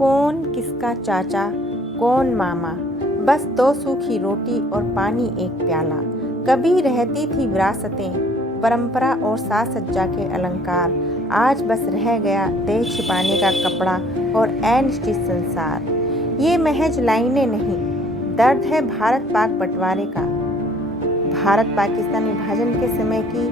कौन किसका चाचा, कौन मामा, बस 2 सूखी रोटी और पानी एक प्याला। कभी रहती थी विरासतें, परंपरा और साज सज्जा के अलंकार। आज बस रह गया देह छिपाने का कपड़ा और अनिश्चित संसार। ये महज लाइनें नहीं, दर्द है भारत पाक बंटवारे का। भारत पाकिस्तान विभाजन के समय की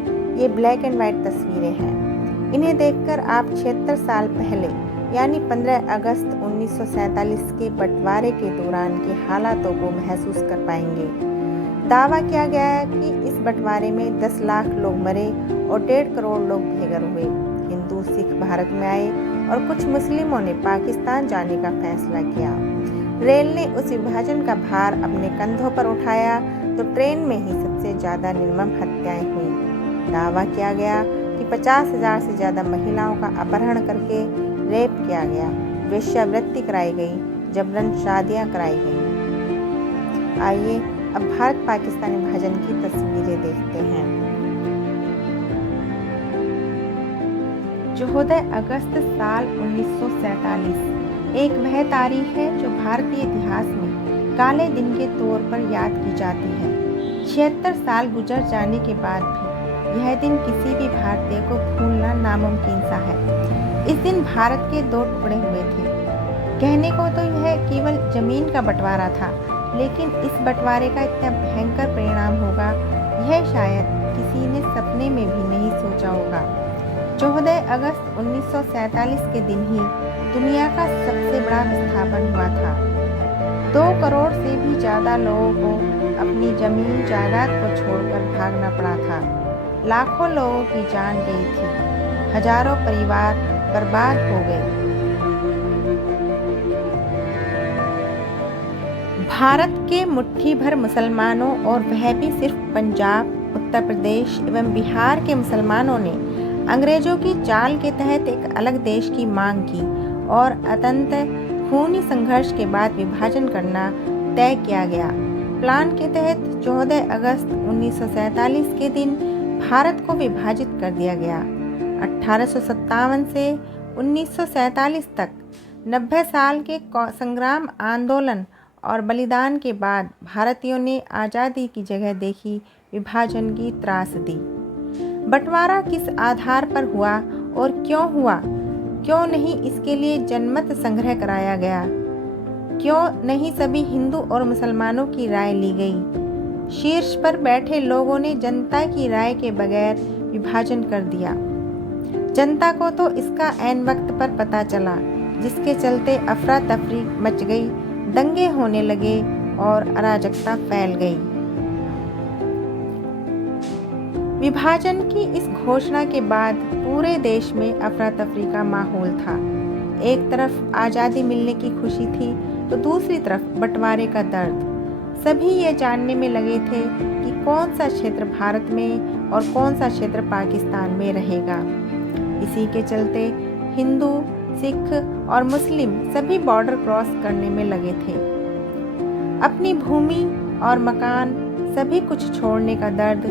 ये ब्लैक एंड वाइट तस्वीरें हैं। इन्हें देखकर आप 76 साल पहले यानी 15 अगस्त 1947 के बंटवारे के दौरान के हालातों को महसूस कर पाएंगे। दावा किया गया है कि इस बंटवारे में 10 लाख लोग मरे और 1.5 करोड़ लोग बेघर हुए। हिंदू सिख भारत में आए और कुछ मुस्लिमों ने पाकिस्तान जाने का फैसला किया। रेल ने उस विभाजन का भार अपने कंधों पर उठाया तो ट्रेन में ही सबसे ज़्यादा निर्मम हत्याएं हुई। दावा किया गया कि 50,000 से ज़्यादा महिलाओं का अपहरण करके रेप किया गया, वेश्यावृत्ति कराई गई, जबरन शादियां कराई गई। आइए अब भारत पाकिस्तान विभाजन की तस्वीरें देखते हैं। 14 अगस्त साल 1947 एक वह तारीख है जो भारतीय इतिहास में काले दिन के तौर पर याद की जाती है। 76 साल गुजर जाने के बाद भी यह दिन किसी भी भारतीय को भूलना नामुमकिन सा है। इस दिन भारत के 2 टुकड़े हुए थे। कहने को तो यह केवल जमीन का बंटवारा था, लेकिन इस बंटवारे का इतना भयंकर परिणाम होगा यह शायद किसी ने सपने में भी नहीं सोचा होगा। 14 अगस्त 1947 के दिन ही दुनिया का सबसे बड़ा विस्थापन हुआ था। 2 करोड़ से भी ज़्यादा लोगों को अपनी जमीन जायदाद को छोड़कर भागना पड़ा था। लाखों लोगों की जान गई थी, हजारों परिवार बर्बाद हो गए। भारत के मुट्ठी भर मुसलमानों और वह भी सिर्फ पंजाब, उत्तर प्रदेश एवं बिहार के मुसलमानों ने अंग्रेजों की चाल के तहत एक अलग देश की मांग की और अंततः खूनी संघर्ष के बाद विभाजन करना तय किया गया। प्लान के तहत 14 अगस्त 1947 के दिन भारत को विभाजित कर दिया गया। 1857 से 1947 तक 90 साल के संग्राम, आंदोलन और बलिदान के बाद भारतीयों ने आज़ादी की जगह देखी विभाजन की त्रासदी। बंटवारा किस आधार पर हुआ और क्यों हुआ? क्यों नहीं इसके लिए जनमत संग्रह कराया गया? क्यों नहीं सभी हिंदू और मुसलमानों की राय ली गई? शीर्ष पर बैठे लोगों ने जनता की राय के बगैर विभाजन कर दिया। जनता को तो इसका ऐन वक्त पर पता चला, जिसके चलते अफरा तफरी मच गई, दंगे होने लगे और अराजकता फैल गई। विभाजन की इस घोषणा के बाद पूरे देश में अफरा तफरी का माहौल था। एक तरफ आज़ादी मिलने की खुशी थी तो दूसरी तरफ बंटवारे का दर्द। सभी ये जानने में लगे थे कि कौन सा क्षेत्र भारत में और कौन सा क्षेत्र पाकिस्तान में रहेगा। इसी के चलते हिंदू, सिख और मुस्लिम सभी बॉर्डर क्रॉस करने में लगे थे। अपनी भूमि और मकान सभी कुछ छोड़ने का दर्द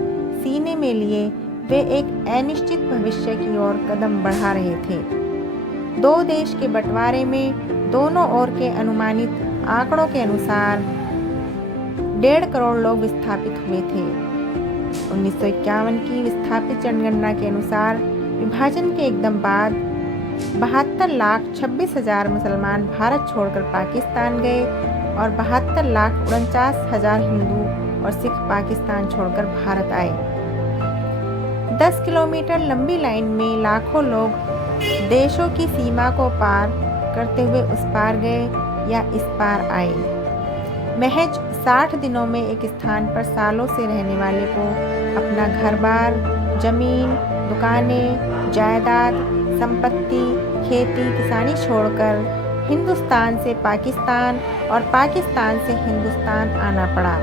सीने में लिए वे एक अनिश्चित भविष्य की ओर कदम बढ़ा रहे थे। 2 देश के बंटवारे में दोनों ओर के अनुमानित आंकड़ों के अनुसार 1.5 करोड़ लोग विस्थापित हुए थे। 1951 की विस्थापित जनगणना के अनुसार विभाजन के एकदम बाद 72,26,000 मुसलमान भारत छोड़कर पाकिस्तान गए और 72,49,000 हिंदू और सिख पाकिस्तान छोड़कर भारत आए। 10 किलोमीटर लंबी लाइन में लाखों लोग देशों की सीमा को पार करते हुए उस पार गए या इस पार आए। महज 60 दिनों में एक स्थान पर सालों से रहने वाले को अपना घर-बार, जमीन, दुकानें, जायदाद, संपत्ति, खेती, किसानी छोड़कर हिंदुस्तान से पाकिस्तान और पाकिस्तान से हिंदुस्तान आना पड़ा।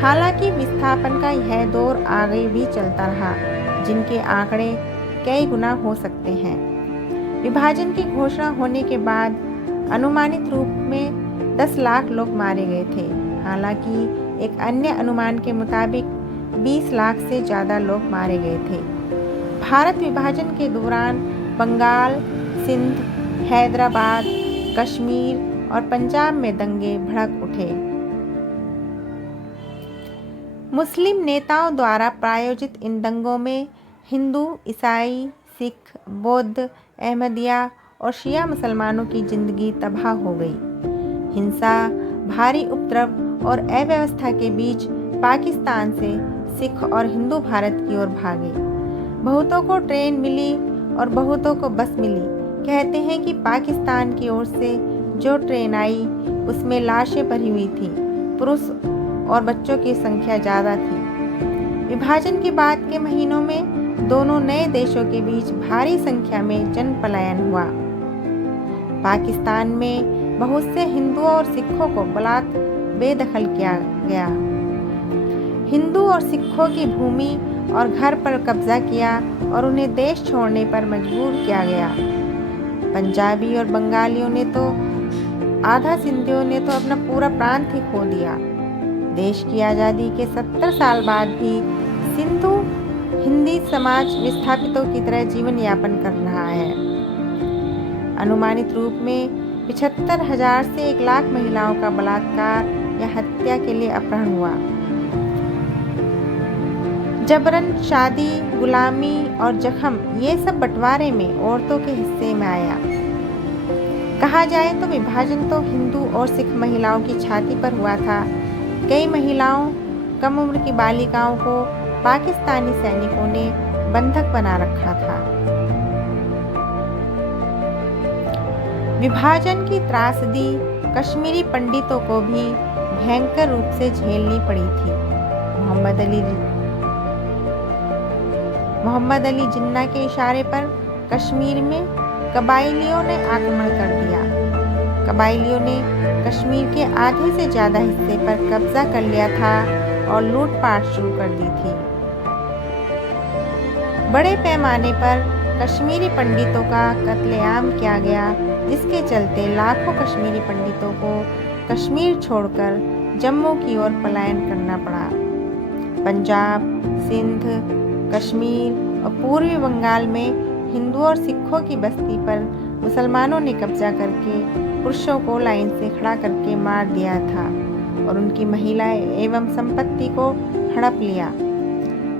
हालांकि विस्थापन का यह दौर आगे भी चलता रहा, जिनके आंकड़े कई गुना हो सकते हैं। विभाजन की घोषणा होने के बाद अनुमानित रूप में 10 लाख लोग मारे गए थे। हालांकि एक अन्य अनुमान के मुताबिक 20 लाख से ज़्यादा लोग मारे गए थे। भारत विभाजन के दौरान बंगाल, सिंध, हैदराबाद, कश्मीर और पंजाब में दंगे भड़क उठे। मुस्लिम नेताओं द्वारा प्रायोजित इन दंगों में हिंदू, ईसाई, सिख, बौद्ध, अहमदिया और शिया मुसलमानों की जिंदगी तबाह हो गई। हिंसा, भारी उपद्रव और अव्यवस्था के बीच पाकिस्तान से सिख और हिंदू भारत की ओर भागे। बहुतों को ट्रेन मिली और बहुतों को बस मिली। कहते हैं कि पाकिस्तान की ओर से जो ट्रेन आई उसमें लाशें भरी हुई थी, पुरुष और बच्चों की संख्या ज़्यादा थी। विभाजन के बाद के महीनों में दोनों नए देशों के बीच भारी संख्या में जन पलायन हुआ। पाकिस्तान में बहुत से हिंदुओं और सिखों को बलात बेदखल किया गया। हिंदू और सिखों की भूमि और घर पर कब्जा किया और उन्हें देश छोड़ने पर मजबूर किया गया। पंजाबी और बंगालियों ने तो आधा सिंधियों ने तो अपना पूरा प्रांत ही खो दिया। देश की आज़ादी के 70 साल बाद भी सिंधु हिंदी समाज विस्थापितों की तरह जीवन यापन कर रहा है। अनुमानित रूप में 75,000 से 1 लाख महिलाओं का बलात्कार या हत्या के लिए अपहरण हुआ। जबरन शादी, गुलामी और जख्म ये सब बंटवारे में औरतों के हिस्से में आया। कहा जाए तो विभाजन तो हिंदू और सिख महिलाओं की छाती पर हुआ था। कई महिलाओं, कम उम्र की बालिकाओं को पाकिस्तानी सैनिकों ने बंधक बना रखा था। विभाजन की त्रासदी कश्मीरी पंडितों को भी भयंकर रूप से झेलनी पड़ी थी। मोहम्मद अली जिन्ना के इशारे पर कश्मीर में कबाइलियों ने आक्रमण कर दिया। कबाइलियों ने कश्मीर के आधे से ज़्यादा हिस्से पर कब्जा कर लिया था और लूटपाट शुरू कर दी थी। बड़े पैमाने पर कश्मीरी पंडितों का कत्लेआम किया गया, जिसके चलते लाखों कश्मीरी पंडितों को कश्मीर छोड़कर जम्मू की ओर पलायन करना पड़ा। पंजाब, सिंध, कश्मीर और पूर्वी बंगाल में हिंदुओं और सिखों की बस्ती पर मुसलमानों ने कब्जा करके पुरुषों को लाइन से खड़ा करके मार दिया था और उनकी महिलाएं एवं संपत्ति को हड़प लिया।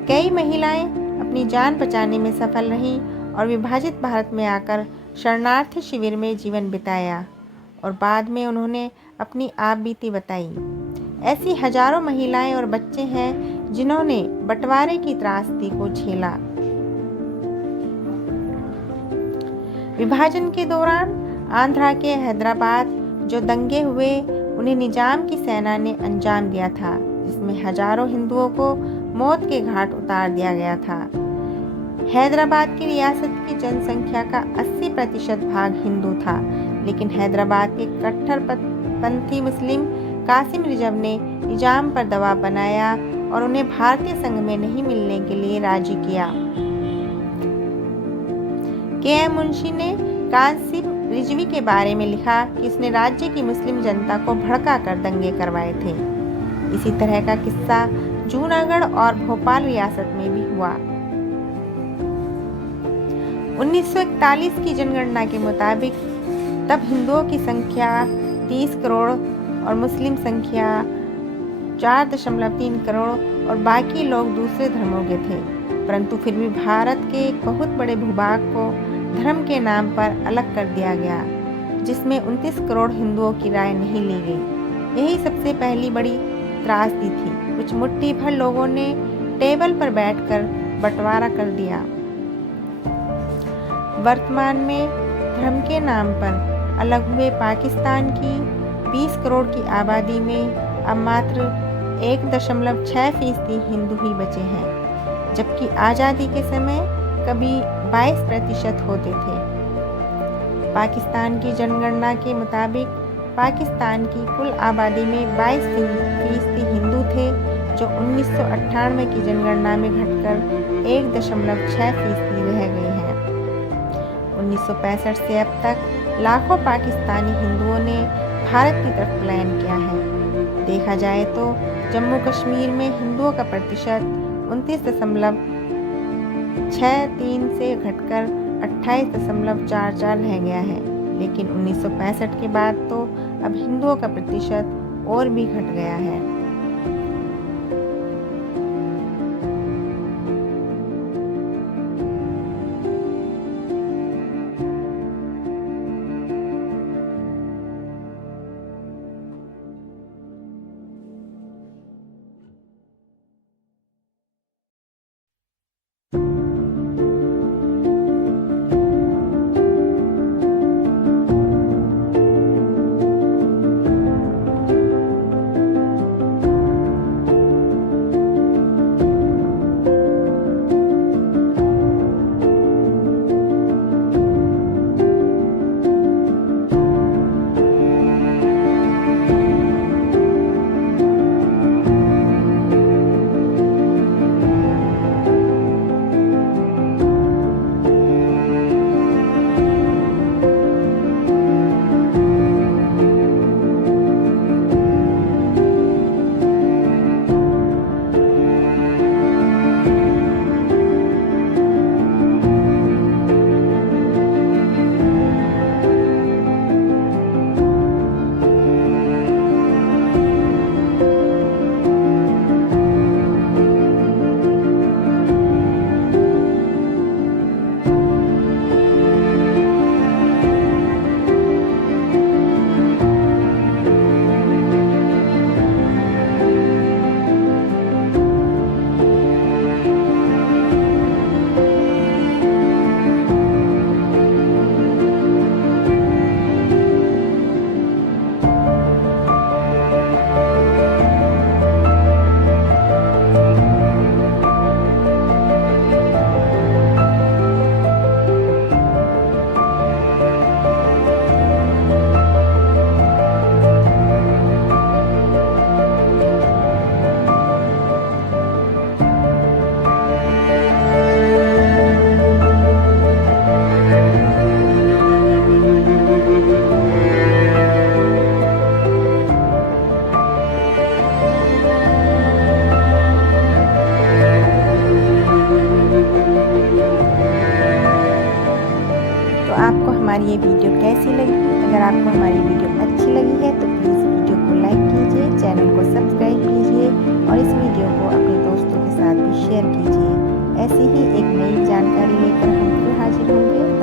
कई महिलाएं अपनी जान बचाने में सफल रहीं और विभाजित भारत में आकर शरणार्थी शिविर में जीवन बिताया और बाद में उन्होंने अपनी आप बीती बताई। ऐसी हजारों महिलाएं और बच्चे हैं जिन्होंने बंटवारे की त्रासदी को झेला। विभाजन के दौरान आंध्रा के हैदराबाद जो दंगे हुए उन्हें निजाम की सेना ने अंजाम दिया था, जिसमें हजारों हिंदुओं को मौत के घाट उतार दिया गया था। हैदराबाद की रियासत की जनसंख्या का 80% भाग हिंदू था, लेकिन हैदराबाद के कट्टरपंथी मुस्लिम कासिम रिजव ने निजाम पर दबाव बनाया और उन्हें भारतीय संघ में नहीं मिलने के लिए राजी किया। के.एम. मुंशी ने कासिम रिजवी के बारे में लिखा कि उसने राज्य की मुस्लिम जनता को भड़का कर दंगे करवाए थे। इसी तरह का किस्सा जूनागढ़ और भोपाल रियासत में भी हुआ। 1941 की जनगणना के मुताबिक तब हिंदुओं की संख्या 30 करोड़ और मुस्लिम संख्या 4.3 करोड़ और बाकी लोग दूसरे धर्मों के थे, परंतु फिर भी भारत के एक बहुत बड़े भूभाग को धर्म के नाम पर अलग कर दिया गया, जिसमें 29 करोड़ हिंदुओं की राय नहीं ली गई। यही सबसे पहली बड़ी त्रासदी थी। कुछ मुट्ठी भर लोगों ने टेबल पर बैठकर बंटवारा कर दिया। वर्तमान में धर्म के नाम पर अलग हुए पाकिस्तान की 20 करोड़ की आबादी में अब मात्र 1.6% हिंदू ही बचे हैं, जबकि आज़ादी के समय कभी 22% होते थे। पाकिस्तान की जनगणना के मुताबिक पाकिस्तान की कुल आबादी में 22% हिंदू थे, जो 1998 की जनगणना में घटकर 1.6% रह गए हैं। 1965 से अब तक लाखों पाकिस्तानी हिंदुओं ने भारत की तरफ पलायन किया है। देखा जाए तो जम्मू कश्मीर में हिंदुओं का प्रतिशत 29.63 से घटकर 28.44 रह गया है, लेकिन 1965 के बाद तो अब हिंदुओं का प्रतिशत और भी घट गया है। आपको हमारी ये वीडियो कैसी लगी? अगर आपको हमारी वीडियो अच्छी लगी है तो प्लीज़ वीडियो को लाइक कीजिए, चैनल को सब्सक्राइब कीजिए और इस वीडियो को अपने दोस्तों के साथ भी शेयर कीजिए। ऐसी ही एक नई जानकारी लेकर हम फिर हाजिर होंगे।